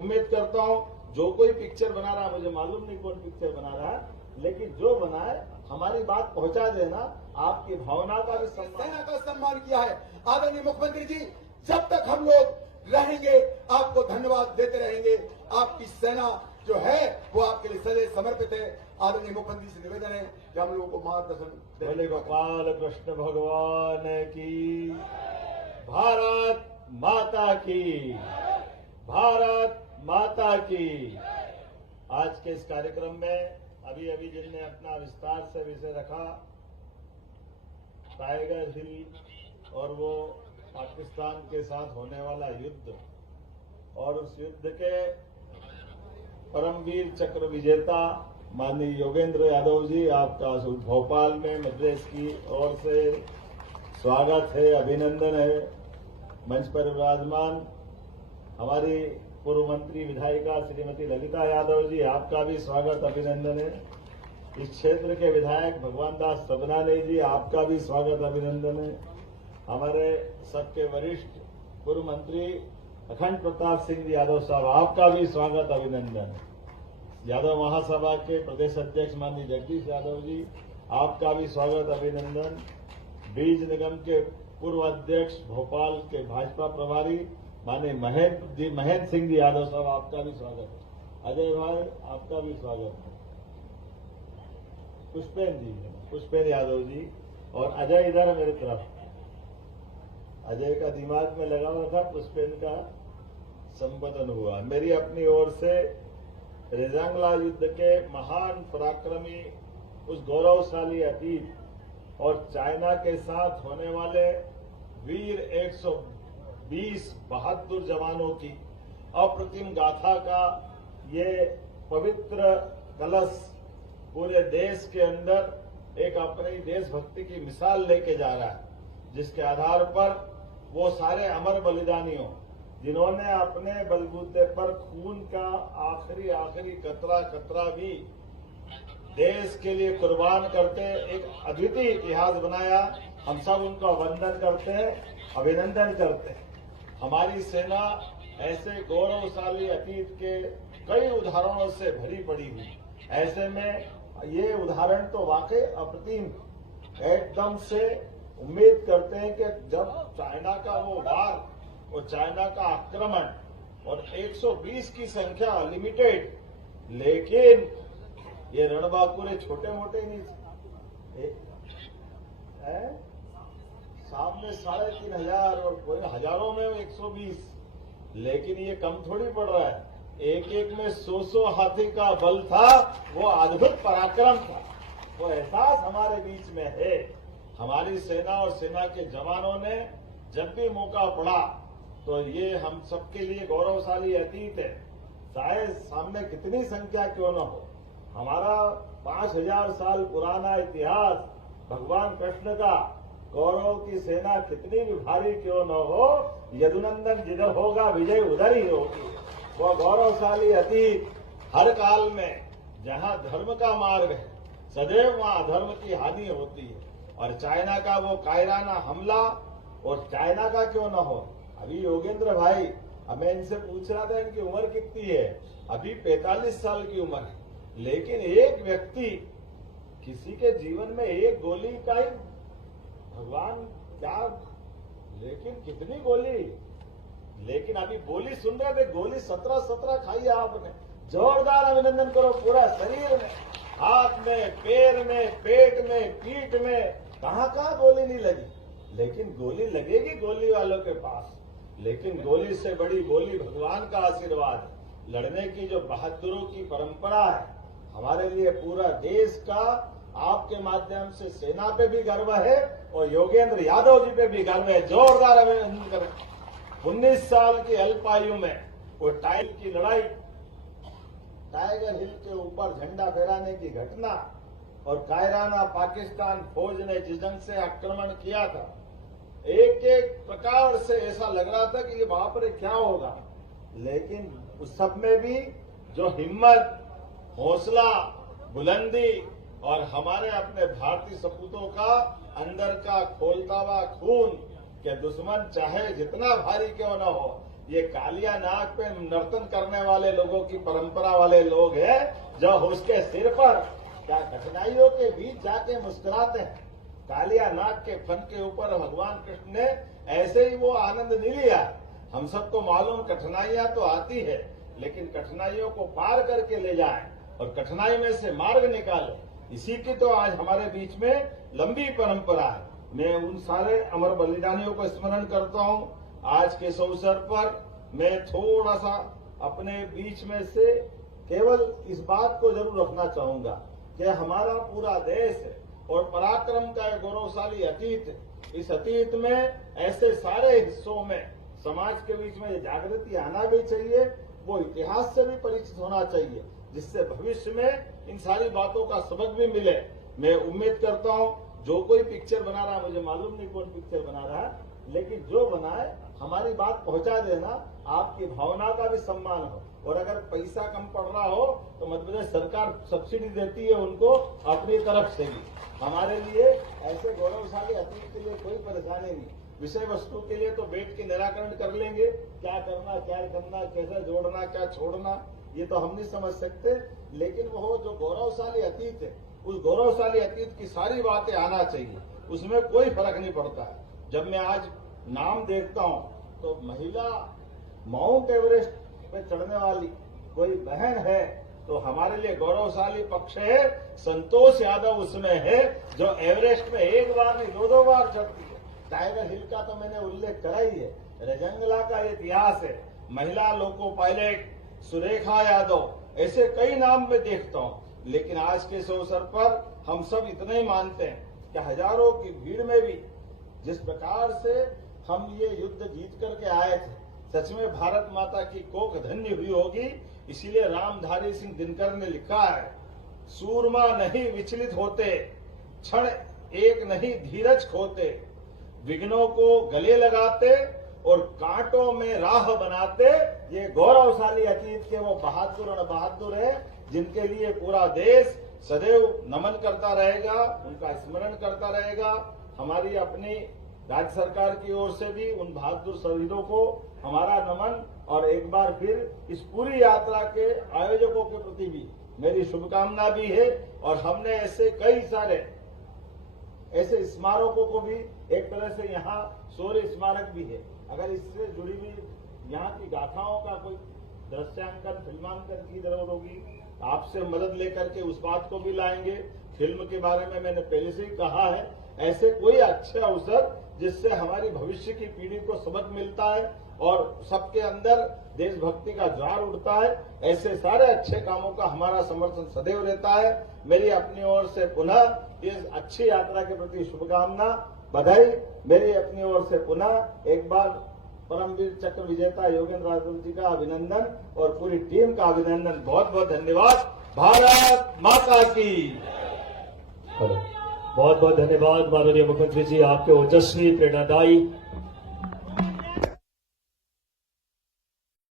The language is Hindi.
उम्मीद करता हूं जो कोई पिक्चर बना रहा है, मुझे मालूम नहीं कौन पिक्चर बना रहा है, लेकिन जो बनाए हमारी बात पहुंचा देना, आपकी भावना का भी सेना का सम्मान किया है। आदरणीय मुख्यमंत्री जी, जब तक हम लोग रहेंगे आपको धन्यवाद देते रहेंगे। आपकी सेना जो है वो आपके लिए सदैव समर्पित है। आदरणीय मुख्यमंत्री से निवेदन है कि हम लोगों को मार्गदर्शन बोले गोपाल कृष्ण भगवान की, भारत माता की, भारत माता की। आज के इस कार्यक्रम में अभी अभी जिनने अपना विस्तार से विषय रखा, टाइगर हिल और वो पाकिस्तान के साथ होने वाला युद्ध और उस युद्ध के परमवीर चक्र विजेता माननीय योगेंद्र यादव जी, आपका भोपाल में मद्रास की ओर से स्वागत है, अभिनंदन है। मंच पर विराजमान हमारी पूर्व मंत्री विधायिका श्रीमती ललिता यादव जी, आपका भी स्वागत अभिनंदन है। इस क्षेत्र के विधायक भगवान दास सबनानी जी, आपका भी स्वागत अभिनंदन है। हमारे सबके वरिष्ठ पूर्व मंत्री अखंड प्रताप सिंह यादव साहब, आपका भी स्वागत अभिनंदन है। यादव महासभा के प्रदेश अध्यक्ष माननीय जगदीश यादव जी, आपका भी स्वागत अभिनंदन। बीज निगम के पूर्व अध्यक्ष भोपाल के भाजपा प्रभारी माननीय महेंद्र सिंह जी यादव साहब, आपका भी स्वागत है। अजय भाई, आपका भी स्वागत है। पुष्पेन यादव जी और अजय इधर मेरी तरफ। अजय का दिमाग में लगा हुआ था, पुष्पेन का संबोधन हुआ। मेरी अपनी ओर से रेजांगला युद्ध के महान पराक्रमी, उस गौरवशाली अतीत और चाइना के साथ होने वाले वीर 120 बहादुर जवानों की अप्रतिम गाथा का ये पवित्र कलश पूरे देश के अंदर एक अपनी देशभक्ति की मिसाल लेके जा रहा है, जिसके आधार पर वो सारे अमर बलिदानियों जिन्होंने अपने बलबूते पर खून का आखिरी कतरा भी देश के लिए कुर्बान करते एक अद्वितीय इतिहास बनाया। हम सब उनका वंदन करते हैं, अभिनंदन करते हैं। हमारी सेना ऐसे गौरवशाली अतीत के कई उदाहरणों से भरी पड़ी हुई, ऐसे में ये उदाहरण तो वाकई अप्रतिम। एकदम से उम्मीद करते हैं कि जब चाइना का वो वार और चाइना का आक्रमण और 120 की संख्या लिमिटेड, लेकिन ये रणबांकुरे छोटे मोटे नहीं है। सामने 3,500 और कोई हजारों में 120, लेकिन ये कम थोड़ी पड़ रहा है। एक एक में 100 हाथी का बल था, वो अद्भुत पराक्रम था। वो एहसास हमारे बीच में है। हमारी सेना और सेना के जवानों ने जब भी मौका पड़ा तो ये हम सबके लिए गौरवशाली अतीत है। चाहे सामने कितनी संख्या क्यों न हो, हमारा 5000 साल पुराना इतिहास, भगवान कृष्ण का गौरव की सेना कितनी भी भारी क्यों न हो, यदुनंदन जिधर होगा विजय उधर ही होगी। वह गौरवशाली अतीत हर काल में जहां धर्म का मार्ग है, सदैव वहां अधर्म की हानि होती है। और चाइना का वो कायराना हमला, और चाइना का क्यों न हो, अभी योगेंद्र भाई, मैं इनसे पूछ रहा था इनकी उम्र कितनी है, अभी 45 साल की उम्र है, लेकिन एक व्यक्ति, किसी के जीवन में एक गोली का ही भगवान क्या, लेकिन कितनी गोली, लेकिन अभी बोली सुन रहे थे, गोली 17 खाई आपने। जोरदार अभिनंदन करो। पूरा शरीर में, हाथ में, पैर में, पेट में, पीठ में, कहाँ गोली नहीं लगी, लेकिन गोली लगेगी गोली वालों के पास। लेकिन गोली से बड़ी गोली भगवान का आशीर्वाद है। लड़ने की जो बहादुरों की परंपरा है, हमारे लिए पूरा देश का आपके माध्यम से सेना पे भी गर्व है और योगेंद्र यादव जी पे भी गर्व है। जोरदार अभिनंदन करें। 19 साल की अल्पायु में वो टाइगर की लड़ाई, टाइगर हिल के ऊपर झंडा फहराने की घटना और कायराना पाकिस्तान फौज ने जिस ढंग से आक्रमण किया था, एक एक प्रकार से ऐसा लग रहा था कि ये बाप रे क्या होगा, लेकिन उस सब में भी जो हिम्मत, हौसला, बुलंदी और हमारे अपने भारतीय सपूतों का अंदर का खोलता हुआ खून, कि दुश्मन चाहे जितना भारी क्यों न हो, ये कालिया नाग पे नर्तन करने वाले लोगों की परंपरा वाले लोग हैं जो उसके सिर पर क्या कठिनाइयों के बीच जाके मुस्कुराते हैं। कालिया नाग के फन के ऊपर भगवान कृष्ण ने ऐसे ही वो आनंद नहीं लिया। हम सबको मालूम कठिनाइयां तो आती है, लेकिन कठिनाइयों को पार करके ले जाए और कठिनाई में से मार्ग निकाले, इसी की तो आज हमारे बीच में लंबी परंपरा है। मैं उन सारे अमर बलिदानियों को स्मरण करता हूं। आज के इस अवसर पर मैं थोड़ा सा अपने बीच में से केवल इस बात को जरूर रखना चाहूंगा कि हमारा पूरा देश और पराक्रम का एक गौरवशाली अतीत है। इस अतीत में ऐसे सारे हिस्सों में समाज के बीच में ये जागृति आना भी चाहिए, वो इतिहास से भी परिचित होना चाहिए, जिससे भविष्य में इन सारी बातों का सबक भी मिले। मैं उम्मीद करता हूं जो कोई पिक्चर बना रहा है, मुझे मालूम नहीं कौन पिक्चर बना रहा है, लेकिन जो बनाए हमारी बात पहुंचा देना, आपकी भावना का भी सम्मान हो। और अगर पैसा कम पड़ रहा हो तो मध्य प्रदेश सरकार सब्सिडी देती है उनको अपनी तरफ से भी। हमारे लिए ऐसे गौरवशाली अतीत के लिए कोई परेशानी नहीं। विषय वस्तु के लिए तो बैठ के निराकरण कर लेंगे, क्या करना, कैसे जोड़ना, क्या छोड़ना, ये तो हम नहीं समझ सकते। लेकिन वो जो गौरवशाली अतीत है, उस गौरवशाली अतीत की सारी बातें आना चाहिए, उसमें कोई फर्क नहीं पड़ता है। जब मैं आज नाम देखता हूं तो महिला माउंट एवरेस्ट पे चढ़ने वाली कोई बहन है तो हमारे लिए गौरवशाली पक्ष है। संतोष यादव उसमें है जो एवरेस्ट में एक बार नहीं 2-2 बार चढ़ती है। टाइगर हिल का तो मैंने उल्लेख करा ही है, रजंगला का इतिहास है, महिला लोको पायलट सुरेखा यादव, ऐसे कई नाम में देखता हूं। लेकिन आज के इस अवसर पर हम सब इतना ही मानते हैं कि हजारों की भीड़ में भी जिस प्रकार से हम ये युद्ध जीत करके आए थे, सच में भारत माता की कोख धन्य हुई होगी। इसीलिए रामधारी सिंह दिनकर ने लिखा है, सूरमा नहीं विचलित होते, क्षण एक नहीं धीरज खोते, विघ्नों को गले लगाते और कांटों में राह बनाते। ये गौरवशाली अतीत के वो बहादुर और बहादुर है जिनके लिए पूरा देश सदैव नमन करता रहेगा, उनका स्मरण करता रहेगा। हमारी अपनी राज्य सरकार की ओर से भी उन बहादुर शहीदों को हमारा नमन, और एक बार फिर इस पूरी यात्रा के आयोजकों के प्रति भी मेरी शुभकामना भी है। और हमने ऐसे कई सारे ऐसे स्मारकों को भी एक तरह से यहाँ शौर्य स्मारक भी है, अगर इससे जुड़ी हुई यहाँ की गाथाओं का कोई दृश्यांकन फिल्मांकन की जरूरत होगी, आपसे मदद लेकर के उस बात को भी लाएंगे। फिल्म के बारे में मैंने पहले से ही कहा है, ऐसे कोई अच्छे अवसर जिससे हमारी भविष्य की पीढ़ी को सबक मिलता है और सबके अंदर देशभक्ति का ज्वार उठता है, ऐसे सारे अच्छे कामों का हमारा समर्थन सदैव रहता है। मेरी अपनी ओर से पुनः इस अच्छी यात्रा के प्रति शुभकामना, बधाई। मेरी अपनी ओर से पुनः एक बार परमवीर चक्र विजेता योगेंद्र राजन जी का अभिनंदन और पूरी टीम का अभिनंदन। बहुत बहुत धन्यवाद। भारत माता की। बहुत बहुत धन्यवाद माननीय मुख्यमंत्री जी, आपके ओजस्वी प्रेरणादायी